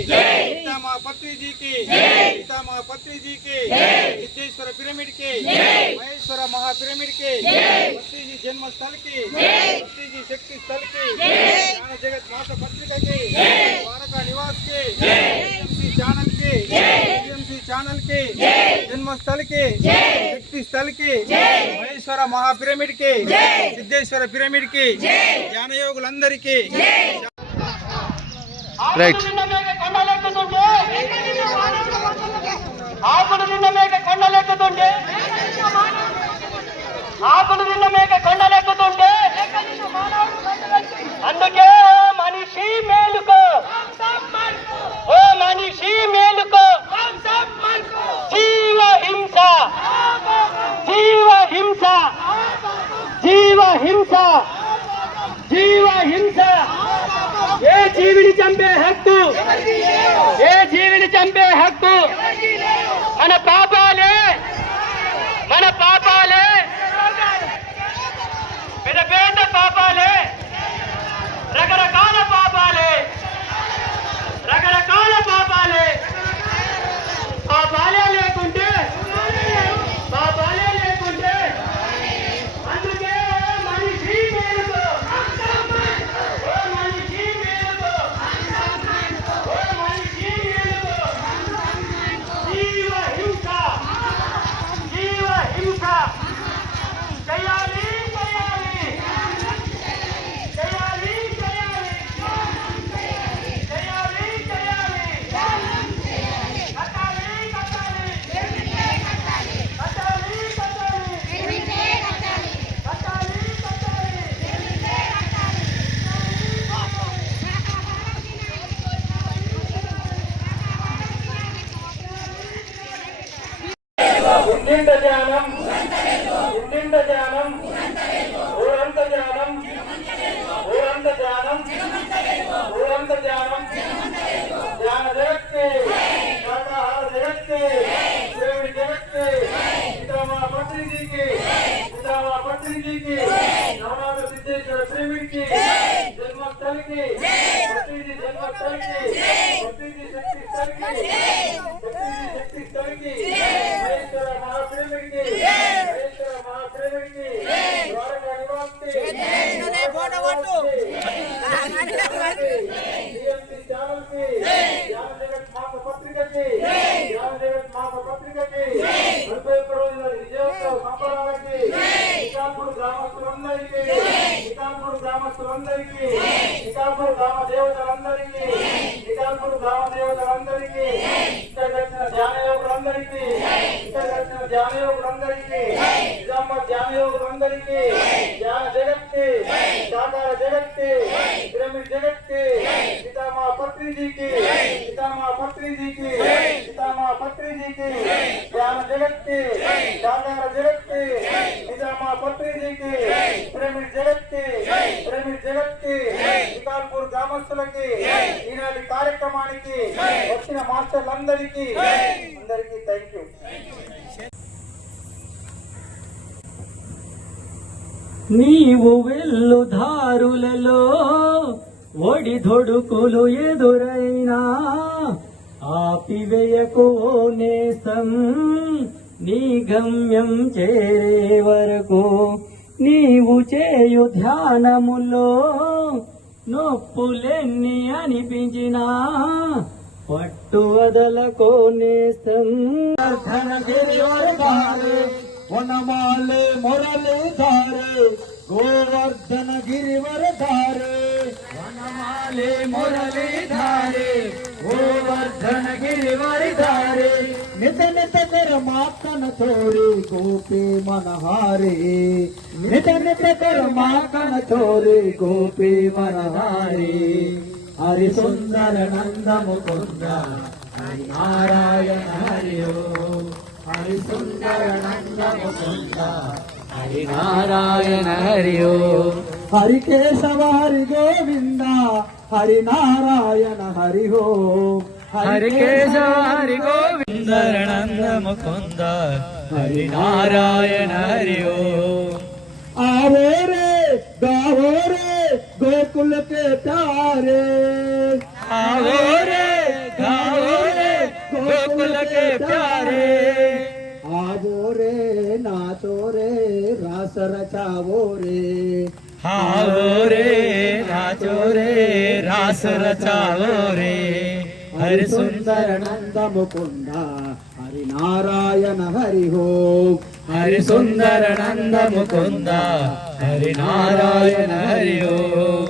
सीतामा पत्री जी की सीतामा पत्री जी की सिद्धेश्वर पिरामिड की महेश्वर महापिरामिड की पत्री जी जन्म स्थल की पत्री जी शक्ति स्थल की ज्ञान जगत माता पत्रिका की द्वारका निवास की टीएमसी चैनल की टीएमसी चैनल की जन्म स्थल की शक्ति स्थल की మహేశ్వర మహాపిరమిడ్ కి సిద్ధేశ్వర పిరమిడ్ కి ధ్యాన యోగులందరికీ రైట్ ఆకులు తిన్న మేక కొండలెక్కుతుంటే ఆకులు తిన్న మేక కొండలెక్కుతుంటే అందుకే మనిషి మేలుకో. ఓ మనిషి మేలుకో. జీవ హింస. జీవ హింస. జీవ హింస. జీవ హింస. ఏ జీవిని చంపే హక్కు ఏ జీవిని చంపే హక్కు கல்யாணம் గ్రామస్తులందరికీ శ్రీకాకుళం గ్రామ దేవతలందరికీ శ్రీకాకుళం గ్రామ దేవతలందరికీ ఇక్కడ వచ్చిన ధ్యాన యోగులందరికీ ఇక్కడ వచ్చిన ధ్యాన యోగులందరికీ నిజామాబాద్ ధ్యాన యోగులందరికీ ధ్యాన జగత్తి సాకార జగత్తి పిరమిడ్ జగత్తి పితామా పత్రిజీకి పితామా పత్రిజీకి పితామా పత్రిజీకి ధ్యాన జగత్తి సాకార జగత్తి నిజామా పత్రిజీకి పిరమిడ్ జగత్తి జగత్తి శ్రీకాల్పూర్ గ్రామస్తులకి ఈనాటి కార్యక్రమానికి వచ్చిన మాస్టర్లందరికీ అందరికీ థ్యాంక్ యూ నీవు వెళ్ళు దారులలో ఒడిదొడుకులు ఎదురైనా ఆపివేయకు నేసం నీ గమ్యం చేరే వరకు. నీవు చేయు ధ్యానములో నొప్పులెన్ని అనిపించినా పట్టు వదల నేసం వనమాలే మొరలే ధారే గోవర్ధన గిరివర ధారే వనమాలే మొరలే ధారే గోవర్ధన గిరివర ధారే నిత నిత కర మాతన చోరే గోపే మనహారే నిత నిత కర మాతన చోరే గోపే మనహారే హరి సుందర నందము కుంద హరి నారాయణ హరి ఓం. హరి సుందర నందము కుంద హరి నారాయణ హరి ఓం. హరి కేశవ హరి గోవింద హరి नंद मुकुंद हरि नारायण हरि ओ। आवे रे गावो रे गोकुल के प्यारे। आवो रे गावो रे गोकुल के प्यारे। आवो रे नाचो रे रास रचावो रे। आवो रे नाचो रे रास रचावो रे। హరి సుందరనందముకుంద హరి నారాయణ హరి ఓం హరి సుందరనందముకుంద హరి నారాయణ హరి ఓం